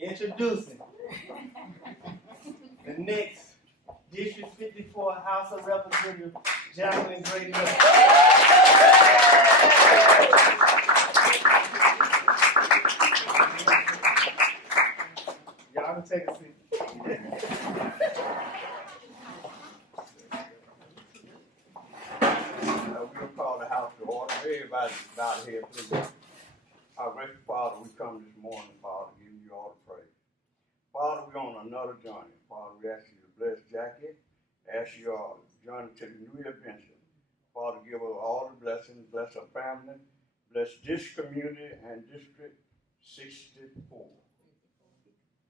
Introducing the next District 54 House of Representatives, Jacqueline Grady. Y'all can take a seat. We'll call the house to order. Everybody's about here, please. Our gracious Father, we come this morning, Father, giving you all the praise. Father, we're on another journey. Father, we ask you to bless Jackie, ask you all journey to the new adventure. Father, give her all the blessings, bless her family, bless this community and District 64.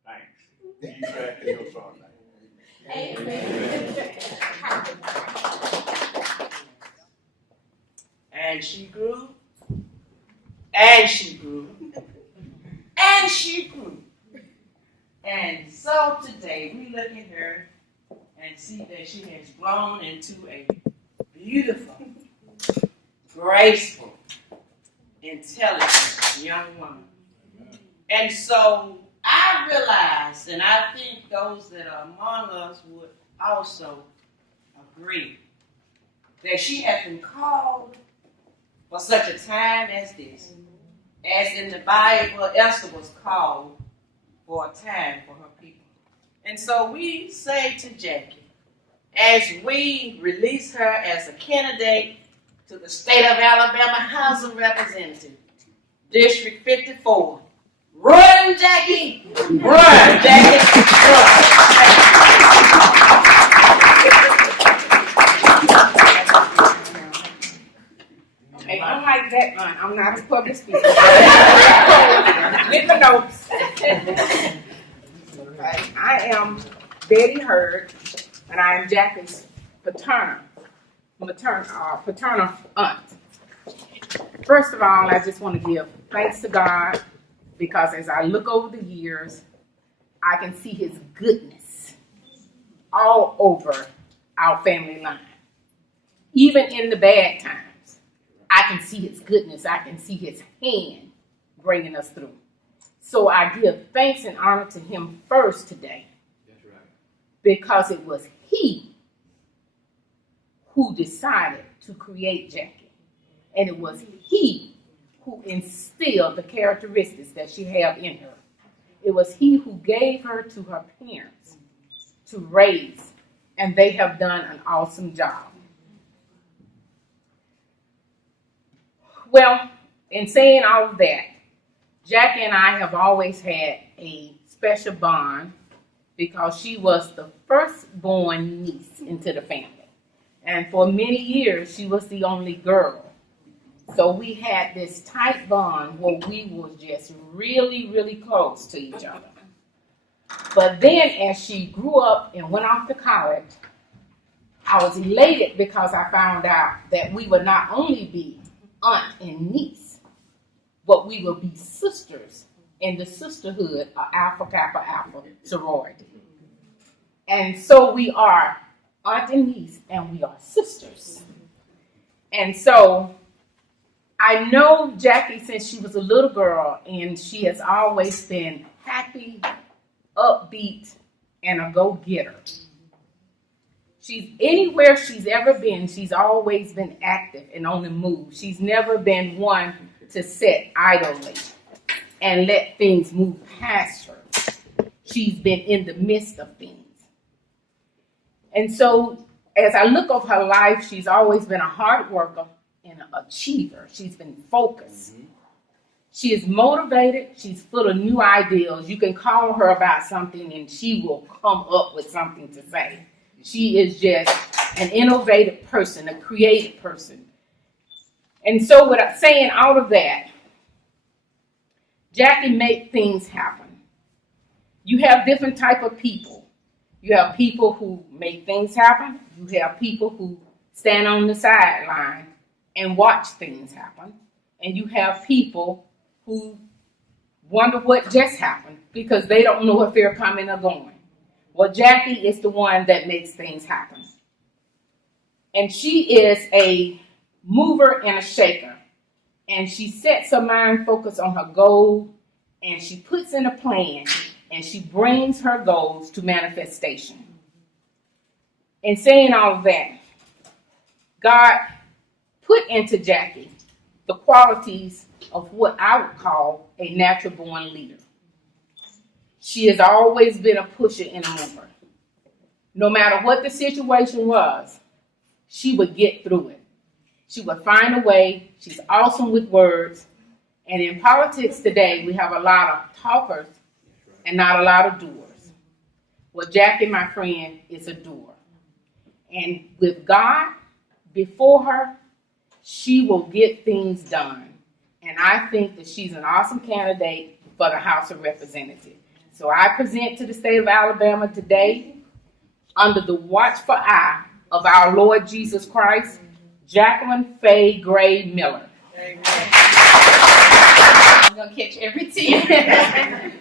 Thanks. You back in your son's name. Amen. And she grew, and she grew, and she grew. And so today we look at her and see that she has grown into a beautiful, graceful, intelligent young woman. And so I realize, and I think those that are among us would also agree, that she has been called for such a time as this. As in the Bible, Esther was called for a time for her people. And so we say to Jackie, as we release her as a candidate to the state of Alabama House of Representatives, District 54, run, Jackie! Run, Jackie! Run! Hey, I'm like that, man. I'm not a public speaker. With my notes. I am Betty Hurd, and I am Jackie's paternal aunt. First of all, I just want to give thanks to God, because as I look over the years, I can see his goodness all over our family line. Even in the bad times, I can see his goodness. I can see his hand bringing us through. So I give thanks and honor to him first today. That's right. Because it was he who decided to create Jackie. And it was he who instilled the characteristics that she had in her. It was he who gave her to her parents to raise, and they have done an awesome job. Well, in saying all of that, Jackie and I have always had a special bond because she was the firstborn niece into the family. And for many years, she was the only girl. So we had this tight bond where we were just really, really close to each other. But then as she grew up and went off to college, I was elated because I found out that we would not only be aunt and niece, but we will be sisters in the sisterhood of Alpha Kappa Alpha sorority. And so we are aunt and niece, and we are sisters. And so I know Jackie since she was a little girl, and she has always been happy, upbeat, and a go-getter. She's anywhere she's ever been, she's always been active and on the move. She's never been one to sit idly and let things move past her. She's been in the midst of things. And so as I look over her life, she's always been a hard worker and an achiever. She's been focused. She is motivated. She's full of new ideas. You can call her about something and she will come up with something to say. She is just an innovative person, a creative person. And so without saying all of that, Jackie made things happen. You have different type of people. You have people who make things happen. You have people who stand on the sideline and watch things happen. And you have people who wonder what just happened because they don't know if they're coming or going. Well, Jackie is the one that makes things happen. And she is a mover and a shaker. And she sets her mind focused on her goal, and she puts in a plan, and she brings her goals to manifestation. In saying all of that, God put into Jackie the qualities of what I would call a natural born leader. She has always been a pusher and a mover. No matter what the situation was, she would get through it. She would find a way. She's awesome with words. And in politics today, we have a lot of talkers and not a lot of doers. Well, Jackie, my friend, is a doer. And with God before her, she will get things done. And I think that she's an awesome candidate for the House of Representatives. So I present to the state of Alabama today, under the watchful eye of our Lord Jesus Christ, Jacqueline Faye Gray Miller. I'm going to catch every tear.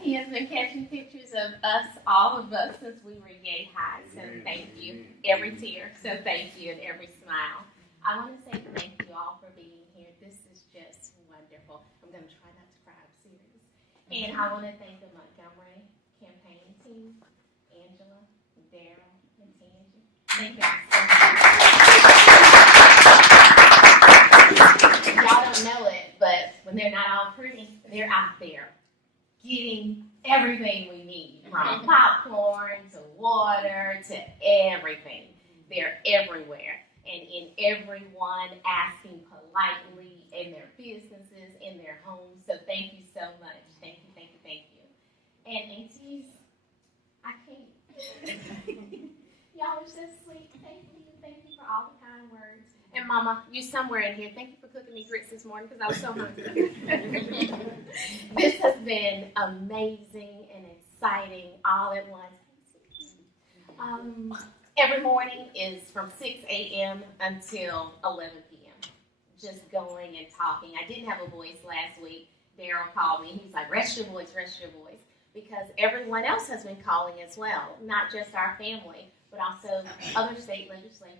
He has been catching pictures of us, all of us, since we were yay high. So thank you. Every tear. So thank you, and every smile. I want to say thank you all for being here. This is just wonderful. I'm going to try not to cry. I'm serious. And I want to thank the Montgomery campaign team, Angela, Daryl, and Tangie. Thank y'all so much. Y'all don't know it, but when they're not all pretty, they're out there getting everything we need, from popcorn to water to everything. They're everywhere, and in everyone asking politely in their businesses, in their homes. So thank you so much. Thank you, thank you, thank you. And aunties, I can't. Y'all are so sweet. Thank you for all the kind words. And Mama, you somewhere in here. Thank you for cooking me grits this morning because I was so hungry. This has been amazing and exciting all at once. Every morning is from 6 a.m. until 11 p.m. Just going and talking. I didn't have a voice last week. Daryl called me. He's like, rest your voice. Because everyone else has been calling as well. Not just our family, but also other state legislators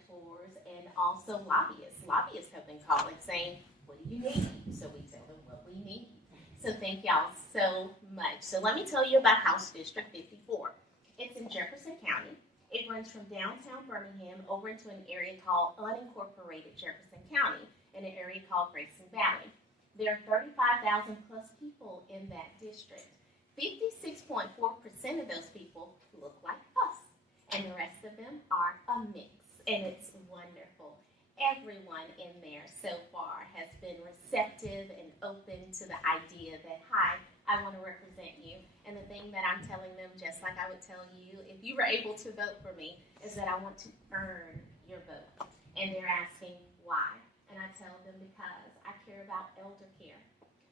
and also lobbyists. Lobbyists have been calling saying, what do you need? So we tell them what we need. So thank y'all so much. So let me tell you about House District 54. It's in Jefferson County. It runs from downtown Birmingham over into an area called unincorporated Jefferson County in an area called Grayson Valley. There are 35,000 plus people in that district. 56.4% of those people look like us, and the rest of them are a mix, and it's wonderful. Everyone in there so far has been receptive and open to the idea that, hi, I want to represent you. And the thing that I'm telling them, just like I would tell you, if you were able to vote for me, is that I want to earn your vote. And they're asking why. And I tell them because I care about elder care.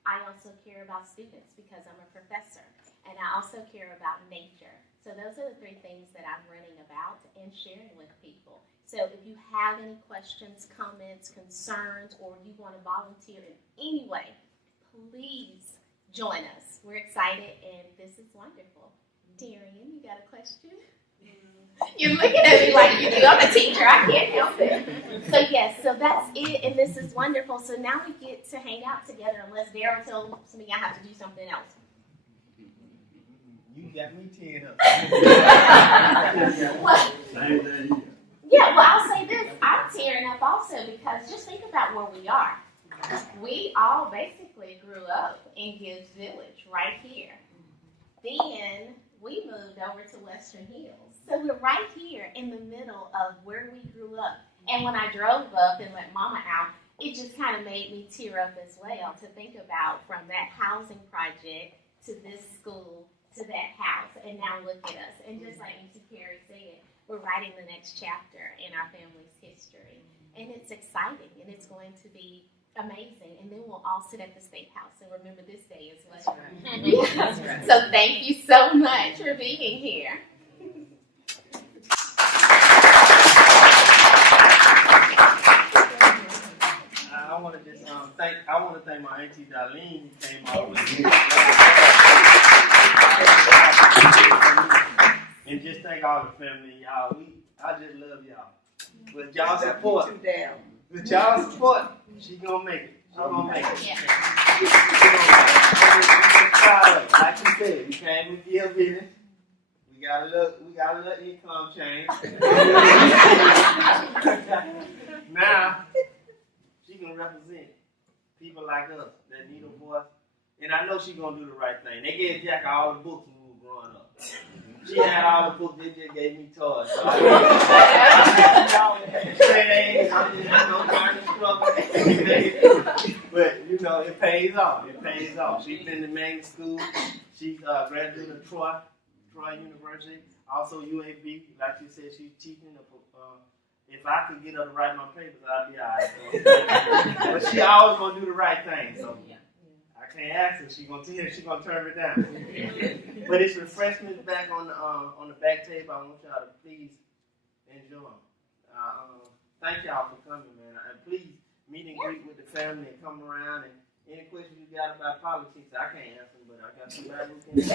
I also care about students because I'm a professor. And I also care about nature. So those are the three things that I'm running about and sharing with people. So if you have any questions, comments, concerns, or you want to volunteer in any way, please join us. We're excited, and this is wonderful. Darian, you got a question? You're looking at me like you do. I'm a teacher. I can't help it. So yes, so that's it, and this is wonderful. So now we get to hang out together unless Daryl tells me I have to do something else. You got me tearing up. Well, yeah, well, I'll say this. I'm tearing up also because just think about where we are. We all basically grew up in Gibbs Village right here. Then we moved over to Western Hills. So we're right here in the middle of where we grew up. And when I drove up and let Mama out, it just kind of made me tear up as well to think about from that housing project to this school to that house. And now look at us. And just like Auntie Carrie said, we're writing the next chapter in our family's history. And it's exciting, and it's going to be amazing. And then we'll all sit at the State House and remember this day as well. That's right. That's right. So thank you so much for being here. I want to just thank my auntie Darlene who came all the way and just thank all the family, y'all. I just love y'all. With y'all support, she gonna make it. She gonna make it. Yeah. proud of you. Like you said, we came with Gil business. We got a little income change. Now, she can represent people like us that need a voice. And I know she gonna do the right thing. They gave Jack all the books when we were growing up. She had all the books, they just gave me toys. So I'm just but you know, it pays off. It pays off. She's been to main school. She's graduated at Troy University, also UAB. Like you said, she's teaching. If I could get her to write my papers, I'd be alright. But she always gonna do the right thing. So I can't ask her. She gonna turn it down. But it's refreshments back on the back table. I want y'all to please enjoy. Thank y'all for coming, man. And please meet and greet with the family and come around. And any questions you got about politics, I can't answer them, but I got somebody who can.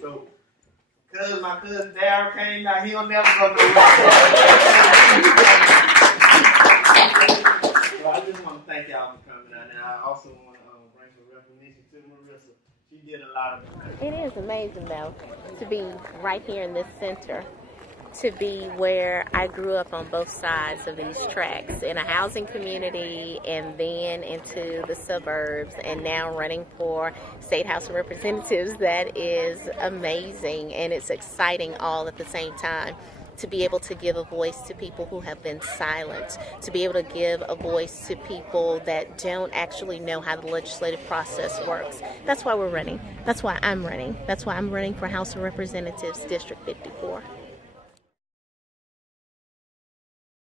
So, my cousin Darryl came out. He'll never go nowhere. So I just want to thank y'all for coming out. And I also want to bring some recognition to Marissa. She did a lot of it. It is amazing, though, to be right here in this center, to be where I grew up on both sides of these tracks, in a housing community and then into the suburbs, and now running for State House of Representatives. That is amazing, and it's exciting all at the same time. To be able to give a voice to people who have been silent, to be able to give a voice to people that don't actually know how the legislative process works. That's why we're running. That's why I'm running. That's why I'm running for House of Representatives, District 54.